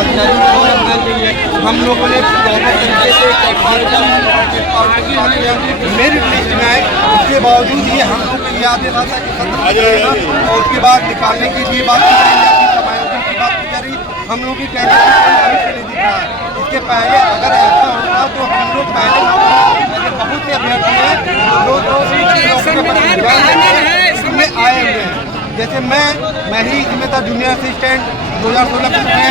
हम लोगों ने मेरिट लिस्ट में आए, उसके बावजूद ये हम लोग को ये आदेश आता है कि और उसके बाद निकालने के लिए बात की जा रही, हम लोग की कैंडिडेट नहीं दिख रहा है। इसके पहले अगर ऐसा होता तो हम लोग पहले बहुत से अभ्यर्थी हैं इसमें आए हुए हैं। जैसे मैं ही इसमें था जूनियर असिस्टेंट 2016 में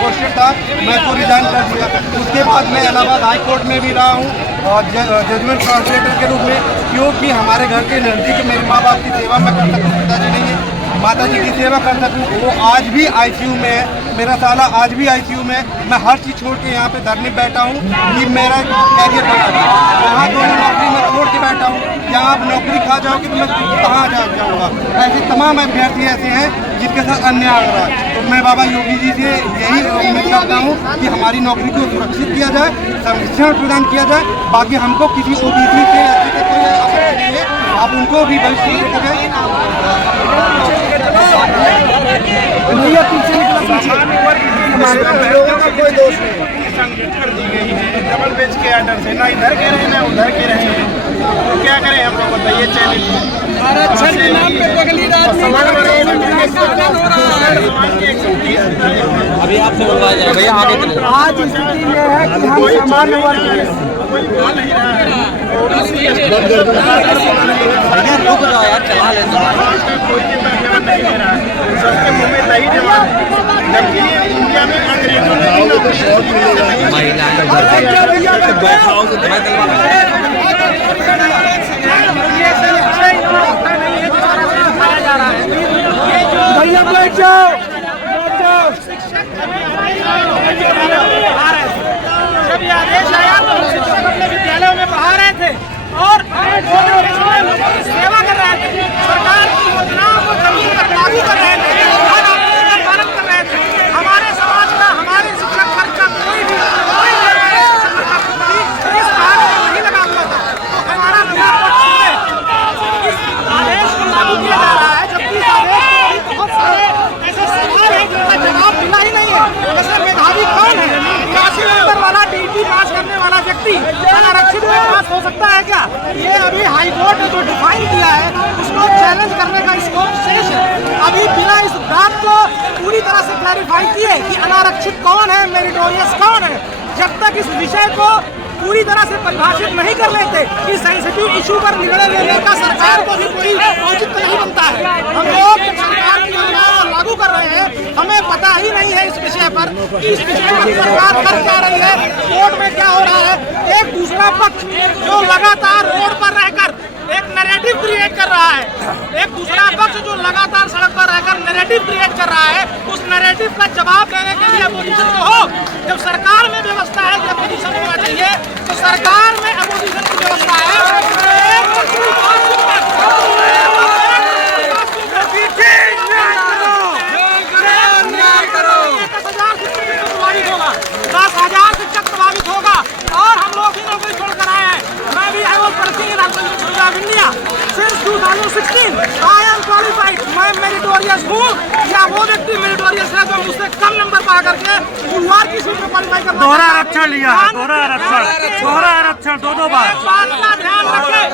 पोस्टेड था, मैं तो रिजाइन कर दिया। उसके बाद मैं इलाहाबाद हाई कोर्ट में भी रहा हूँ और जजमेंट ट्रांसलेटर के रूप में, क्योंकि हमारे घर के नज़दीक मेरे माँ बाप की सेवा मैं कर सकूँ, पिताजी नहीं है, माता जी की सेवा कर सकूँ। वो आज भी ICU में है, मेरा साला आज भी ICU में है। मैं हर चीज़ छोड़ के यहाँ पे धरने बैठा हूँ कि मेरा कैरियर बना है। वहाँ दोनों नौकरी मैं छोड़ के बैठा हूँ, यहाँ आप नौकरी खा जाओगे तो मैं कहाँ जाऊँगा। ऐसे तमाम अभ्यर्थी ऐसे हैं जिनके साथ अन्याय हो रहा है। तो मैं बाबा योगी जी से यही उम्मीद करता हूँ कि हमारी नौकरी को सुरक्षित किया जाए, संरक्षण प्रदान किया जाए। बाकी हमको किसी OBC से कोई आपत्ति नहीं है, आप उनको भी भविष्य में करें। कोई दोष नहीं, कर दी गई है डबल बेंच के आर्डर से, ना इधर के रहे ना उधर के रहे। तो क्या करें हम लोग बताइए। चैनल अभी आपसे बुलवाया जाएगा भैया, आगे चलिए। आज स्थिति ये है कि हम सामान्य वर्ग के रुक जाओ यार, चला लेते कोई ध्यान नहीं दे रहा है, सबके मुंह में दही जमा है। जबकि इंडिया में अंग्रेजों ने भैया बैठ जाओ। जब ये आदेश आया तो शिक्षक अपने विद्यालयों में पढ़ा रहे थे और लोगों की सेवा कर रहे थे, सरकार की योजनाओं को जमीन पर लागू कर रहे थे, हर आदेश का पालन कर रहे थे। हमारे समाज का, हमारे शिक्षक वर्ग का कोई भी इस आदेश में नहीं लगा हुआ था। तो हमारा इस आदेश को लागू किया जा रहा है, जबकि इस आदेश में बहुत सारे ऐसे सवाल हैं जिनका जवाब मिला ही नहीं है। जैसे मेधावी कौन है? 80 नंबर वाला DT पास करने वाला व्यक्ति अनारक्षित में पास हो सकता है क्या? ये अभी हाई कोर्ट ने जो डिफाइन किया है उसको चैलेंज करने का स्कोप शेष है। अभी बिना इस बात को पूरी तरह से क्लैरिफाई किए कि अनारक्षित कौन है, मेरिटोरियस कौन है, जब तक इस विषय को पूरी तरह से परिभाषित नहीं कर लेते, इस सेंसिटिव इशू पर निर्णय लेने का सरकार को भी कोई औचित्य नहीं बनता है। हम लोग सरकार की योजनाएं लागू कर रहे हैं, हमें पता ही नहीं है इस विषय पर कि इस विषय पर सरकार कर क्या रही है, कोर्ट में क्या हो रहा है। एक दूसरा पक्ष जो लगातार रोड पर रहकर एक नैरेटिव क्रिएट कर रहा है, एक दूसरा पक्ष जो लगातार सड़क पर रहकर नैरेटिव क्रिएट कर रहा है, उस नैरेटिव का जवाब देने के लिए अपोजिशन तो हो। जब सरकार में व्यवस्था है कि अपोजिशन होना चाहिए, तो सरकार में अपोजिशन की व्यवस्था है। और हम लोग भी नौकरी छोड़ कर आए हैं। मैं भी India since 2016 I am qualified. मैं मेरिटोरियस हूँ या वो व्यक्ति मेरिटोरियस है जो मुझसे कम नंबर पा करके गुरुवार की सीट में क्वालिफाई करना। दोहरा आरक्षण लिया है, दोहरा आरक्षण दो बार। एक बात का ध्यान रखें,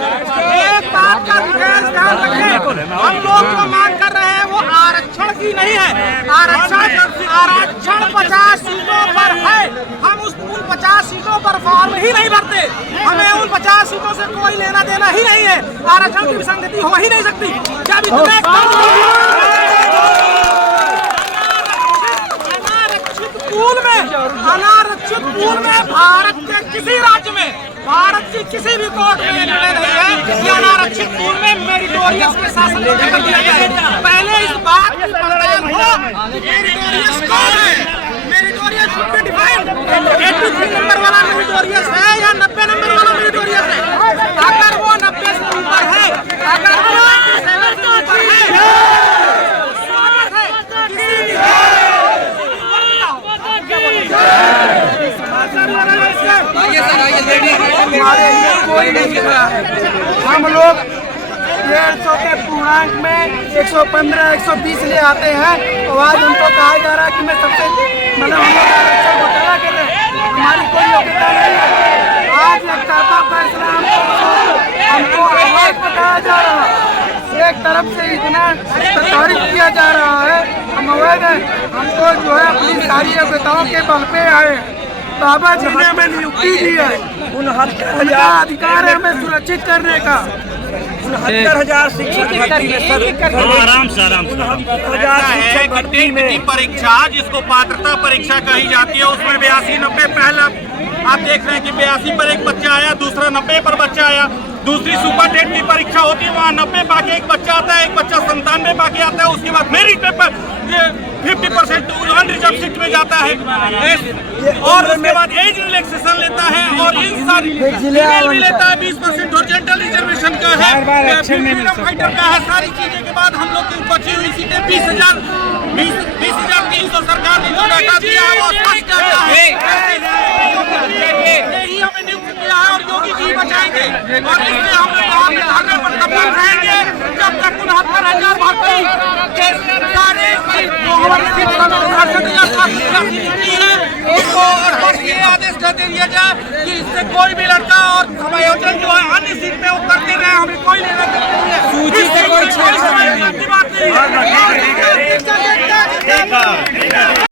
एक बात का विशेष ध्यान रखें। हम लोग जो मांग कर रहे हैं वो आरक्षण की नहीं है। आरक्षण 50 सीटों पर है। हम उन 50 सीटों पर फॉर्म ही नहीं भरते। हमें उन 50 सीटों से कोई लेना देना ही नहीं है। आरक्षण की विसंगति हो ही नहीं सकती। जब इतने अनारक्षित पूल में भारत के किसी राज्य में, भारत की किसी भी कोर्ट में निर्णय नहीं है कि अनारक्षित पूल में मेरिटोरियस के शासन को कर दिया जाए। पहले इस बात की पहचान हो, मेरिटोरियस कौन है? Meritorious should be defined. 83 number वाला मेरिटोरियस है या 90 नंबर वाला मेरिटोरियस है? अगर वो 90 से ऊपर है, अगर वो 97 से ऊपर है, स्वागत है। किसी भी हमारे लिए कोई नहीं गिर रहा है। हम लोग 150 के पूर्णांक में 115, 120 ले आते हैं। तो आज हमको कहा जा रहा है कि मैं सबसे मतलब बढ़ाया जा रहा है, एक तरफ से इतना तारीफ किया जा रहा है, हम अवैध है, हमको जो है अपनी सारी योग्यताओं के बल पे आए, बाबा जी ने हमें नियुक्ति दी है, उनका अधिकार है हमें सुरक्षित करने का। 69,000 शिक्षक भर्ती में सर आराम से है कि टेट की परीक्षा जिसको पात्रता परीक्षा कही जाती है उसमें 82-90 पहला आप देख रहे हैं कि 82 पर एक बच्चा आया, दूसरा 90 पर बच्चा आया। दूसरी सुपर टेट की परीक्षा होती है वहाँ 90 पाके एक बच्चा आता है, एक बच्चा 97 पाके आता है। उसके बाद मेरिट पेपर 50% अनरिजर्व सीट में जाता है और उसके बाद एज रिलैक्सेशन लेता है और इन सारी फीमेल भी लेता है 20% हॉरिजॉन्टल रिजर्वेशन का है, फ्रीडम फाइटर का है। सारी चीजें के बाद हम लोग की बची हुई सीटें 20,300 सरकार ने जो डाटा दिया है वो स्पष्ट करता है। यही हमें नियुक्त किया है और योगी जी बचाएंगे और इसलिए हम लोग यहाँ पे धरने पर तब तक रहेंगे जब तक 69,000 भर्ती के सारे जो हमारी सीट है उसको बस ये आदेश कर दिया जाए कि इससे कोई भी लड़का और समायोजन जो है अन्य सीट पे वो करते रहे, हमें कोई लेना देना नहीं है। सूची से कोई बात नहीं है।